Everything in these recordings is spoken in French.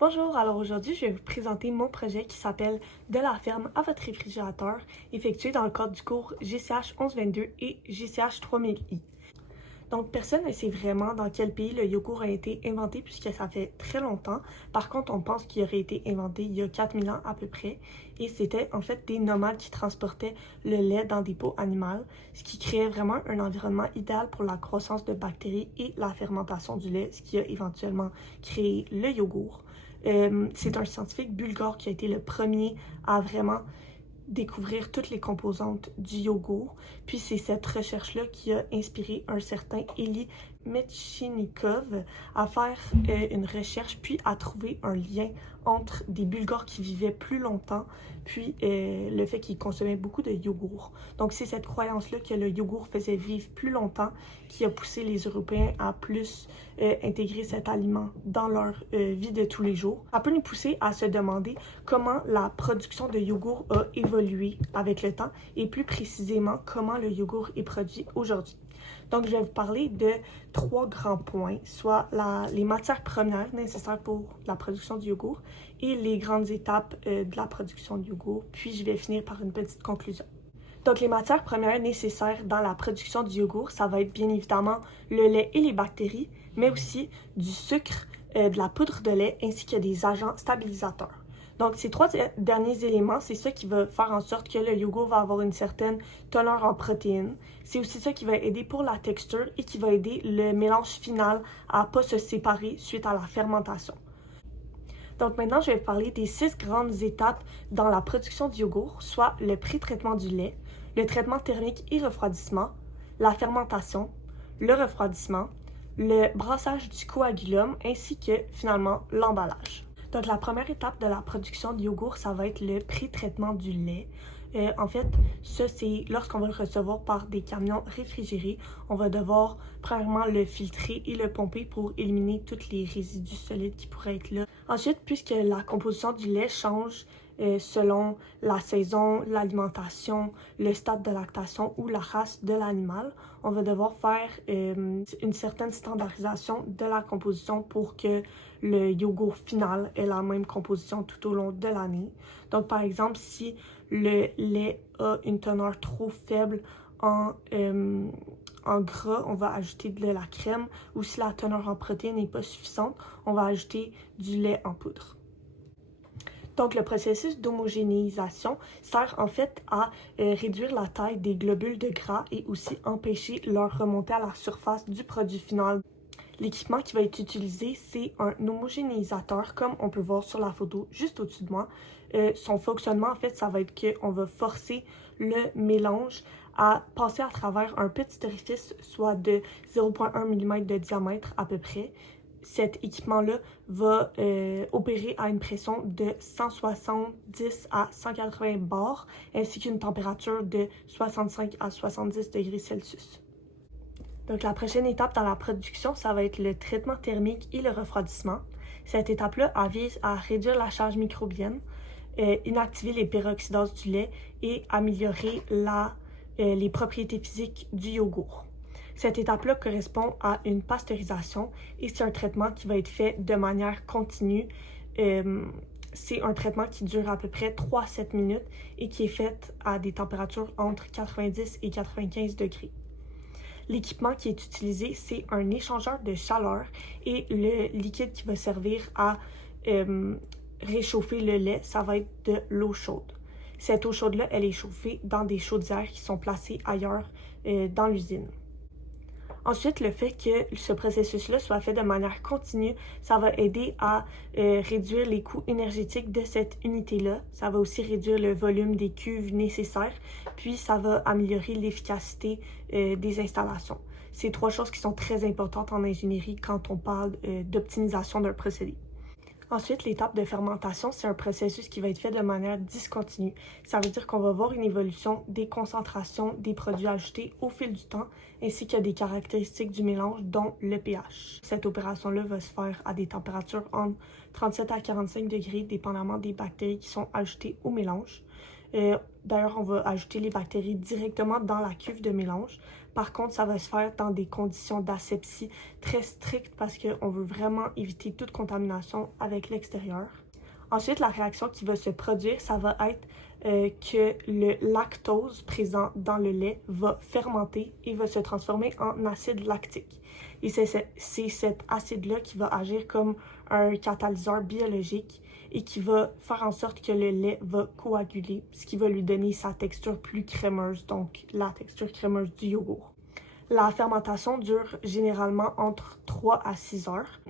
Bonjour, alors aujourd'hui je vais vous présenter mon projet qui s'appelle De la ferme à votre réfrigérateur, effectué dans le cadre du cours GCH 1122 et GCH 3000I. Donc personne ne sait vraiment dans quel pays le yogourt a été inventé puisque ça fait très longtemps. Par contre, on pense qu'il aurait été inventé il y a 4000 ans à peu près. Et c'était en fait des nomades qui transportaient le lait dans des pots animales, ce qui créait vraiment un environnement idéal pour la croissance de bactéries et la fermentation du lait, ce qui a éventuellement créé le yogourt. C'est un scientifique bulgare qui a été le premier à vraiment découvrir toutes les composantes du yogourt. Puis c'est cette recherche-là qui a inspiré un certain Eli Metchnikoff à faire une recherche puis à trouver un lien entre des Bulgares qui vivaient plus longtemps puis le fait qu'ils consommaient beaucoup de yogourt. Donc c'est cette croyance-là que le yogourt faisait vivre plus longtemps qui a poussé les Européens à plus intégrer cet aliment dans leur vie de tous les jours. Ça peut nous pousser à se demander comment la production de yogourt a évolué avec le temps et plus précisément comment le yogourt est produit aujourd'hui. Donc, je vais vous parler de 3 grands points, soit les matières premières nécessaires pour la production du yogourt et les grandes étapes de la production du yogourt. Puis, je vais finir par une petite conclusion. Donc, les matières premières nécessaires dans la production du yogourt, ça va être bien évidemment le lait et les bactéries, mais aussi du sucre, de la poudre de lait ainsi que des agents stabilisateurs. Donc, ces 3 derniers éléments, c'est ça qui va faire en sorte que le yogourt va avoir une certaine teneur en protéines. C'est aussi ça qui va aider pour la texture et qui va aider le mélange final à ne pas se séparer suite à la fermentation. Donc maintenant, je vais vous parler des 6 grandes étapes dans la production du yogourt, soit le pré-traitement du lait, le traitement thermique et refroidissement, la fermentation, le refroidissement, le brassage du coagulum ainsi que finalement l'emballage. Donc, la première étape de la production de yogourt, ça va être le pré-traitement du lait. En fait, ça, c'est lorsqu'on va le recevoir par des camions réfrigérés, on va devoir premièrement le filtrer et le pomper pour éliminer tous les résidus solides qui pourraient être là. Ensuite, puisque la composition du lait change selon la saison, l'alimentation, le stade de lactation ou la race de l'animal, on va devoir faire une certaine standardisation de la composition pour que le yogourt final ait la même composition tout au long de l'année. Donc, par exemple, si le lait a une teneur trop faible en gras, on va ajouter de la crème, ou si la teneur en protéines n'est pas suffisante, on va ajouter du lait en poudre. Donc, le processus d'homogénéisation sert en fait à réduire la taille des globules de gras et aussi empêcher leur remontée à la surface du produit final. L'équipement qui va être utilisé, c'est un homogénéisateur, comme on peut voir sur la photo juste au-dessus de moi. Son fonctionnement, en fait, ça va être qu'on va forcer le mélange à passer à travers un petit orifice, soit de 0,1 mm de diamètre à peu près. Cet équipement-là va opérer à une pression de 170 à 180 bars, ainsi qu'une température de 65 à 70 degrés Celsius. Donc, la prochaine étape dans la production, ça va être le traitement thermique et le refroidissement. Cette étape-là vise à réduire la charge microbienne, inactiver les peroxydases du lait et améliorer les propriétés physiques du yogourt. Cette étape-là correspond à une pasteurisation et c'est un traitement qui va être fait de manière continue. C'est un traitement qui dure à peu près 3 à 7 minutes et qui est fait à des températures entre 90 et 95 degrés. L'équipement qui est utilisé, c'est un échangeur de chaleur et le liquide qui va servir à réchauffer le lait, ça va être de l'eau chaude. Cette eau chaude-là, elle est chauffée dans des chaudières qui sont placées ailleurs dans l'usine. Ensuite, le fait que ce processus-là soit fait de manière continue, ça va aider à réduire les coûts énergétiques de cette unité-là. Ça va aussi réduire le volume des cuves nécessaires, puis ça va améliorer l'efficacité des installations. C'est 3 choses qui sont très importantes en ingénierie quand on parle d'optimisation d'un procédé. Ensuite, l'étape de fermentation, c'est un processus qui va être fait de manière discontinue. Ça veut dire qu'on va voir une évolution des concentrations des produits ajoutés au fil du temps, ainsi que des caractéristiques du mélange, dont le pH. Cette opération-là va se faire à des températures entre 37 à 45 degrés, dépendamment des bactéries qui sont ajoutées au mélange. D'ailleurs, on va ajouter les bactéries directement dans la cuve de mélange. Par contre, ça va se faire dans des conditions d'asepsie très strictes parce qu'on veut vraiment éviter toute contamination avec l'extérieur. Ensuite, la réaction qui va se produire, ça va être que le lactose présent dans le lait va fermenter et va se transformer en acide lactique. Et c'est cet acide-là qui va agir comme un catalyseur biologique et qui va faire en sorte que le lait va coaguler, ce qui va lui donner sa texture plus crémeuse, donc la texture crémeuse du yogourt. La fermentation dure généralement entre 3 à 6 heures.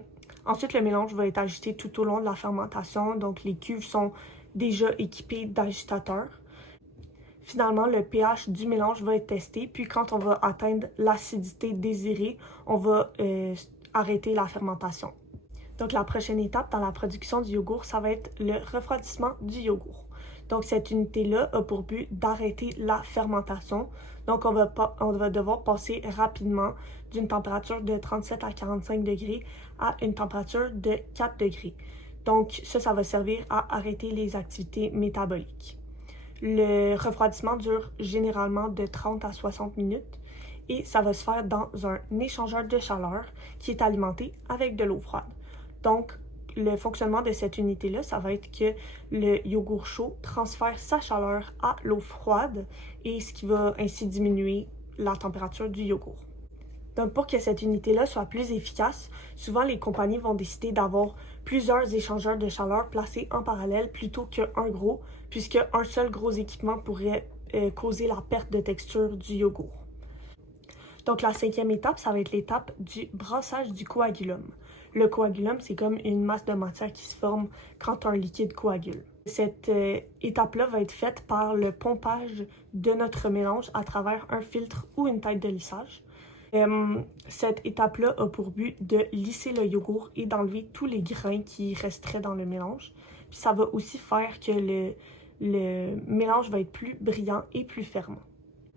Ensuite, le mélange va être ajouté tout au long de la fermentation, donc les cuves sont déjà équipées d'agitateurs. Finalement, le pH du mélange va être testé, puis quand on va atteindre l'acidité désirée, on va arrêter la fermentation. Donc la prochaine étape dans la production du yogourt, ça va être le refroidissement du yogourt. Donc cette unité-là a pour but d'arrêter la fermentation. Donc on va devoir passer rapidement d'une température de 37 à 45 degrés à une température de 4 degrés. Donc ça va servir à arrêter les activités métaboliques. Le refroidissement dure généralement de 30 à 60 minutes et ça va se faire dans un échangeur de chaleur qui est alimenté avec de l'eau froide. Donc, le fonctionnement de cette unité-là, ça va être que le yogourt chaud transfère sa chaleur à l'eau froide et ce qui va ainsi diminuer la température du yogourt. Donc, pour que cette unité-là soit plus efficace, souvent les compagnies vont décider d'avoir plusieurs échangeurs de chaleur placés en parallèle plutôt qu'un gros, puisque un seul gros équipement pourrait causer la perte de texture du yogourt. Donc, la 5e étape, ça va être l'étape du brassage du coagulum. Le coagulum, c'est comme une masse de matière qui se forme quand un liquide coagule. Cette étape-là va être faite par le pompage de notre mélange à travers un filtre ou une tête de lissage. Cette étape-là a pour but de lisser le yogourt et d'enlever tous les grains qui resteraient dans le mélange. Puis ça va aussi faire que le mélange va être plus brillant et plus ferme.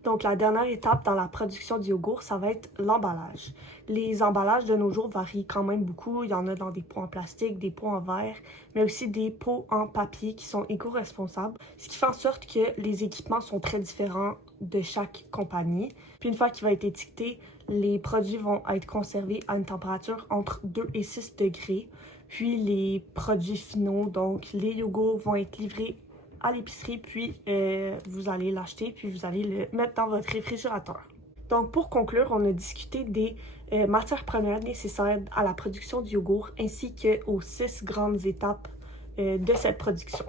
Donc, la dernière étape dans la production du yogourt, ça va être l'emballage. Les emballages de nos jours varient quand même beaucoup. Il y en a dans des pots en plastique, des pots en verre, mais aussi des pots en papier qui sont éco-responsables, ce qui fait en sorte que les équipements sont très différents de chaque compagnie. Puis une fois qu'il va être étiqueté, les produits vont être conservés à une température entre 2 et 6 degrés. Puis les produits finaux, donc les yogourts, vont être livrés à l'épicerie, puis vous allez l'acheter, puis vous allez le mettre dans votre réfrigérateur. Donc, pour conclure, on a discuté des matières premières nécessaires à la production du yogourt, ainsi qu'aux 6 grandes étapes de cette production.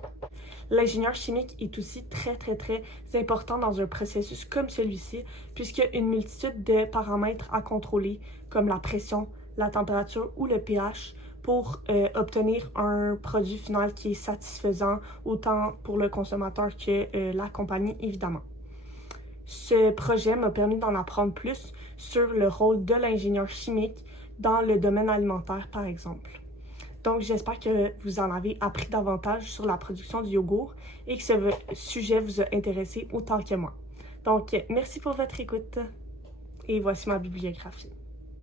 L'ingénieur chimique est aussi très important dans un processus comme celui-ci, puisqu'il y a une multitude de paramètres à contrôler, comme la pression, la température ou le pH, pour obtenir un produit final qui est satisfaisant autant pour le consommateur que la compagnie, évidemment. Ce projet m'a permis d'en apprendre plus sur le rôle de l'ingénieur chimique dans le domaine alimentaire, par exemple. Donc, j'espère que vous en avez appris davantage sur la production du yogourt et que ce sujet vous a intéressé autant que moi. Donc, merci pour votre écoute et voici ma bibliographie.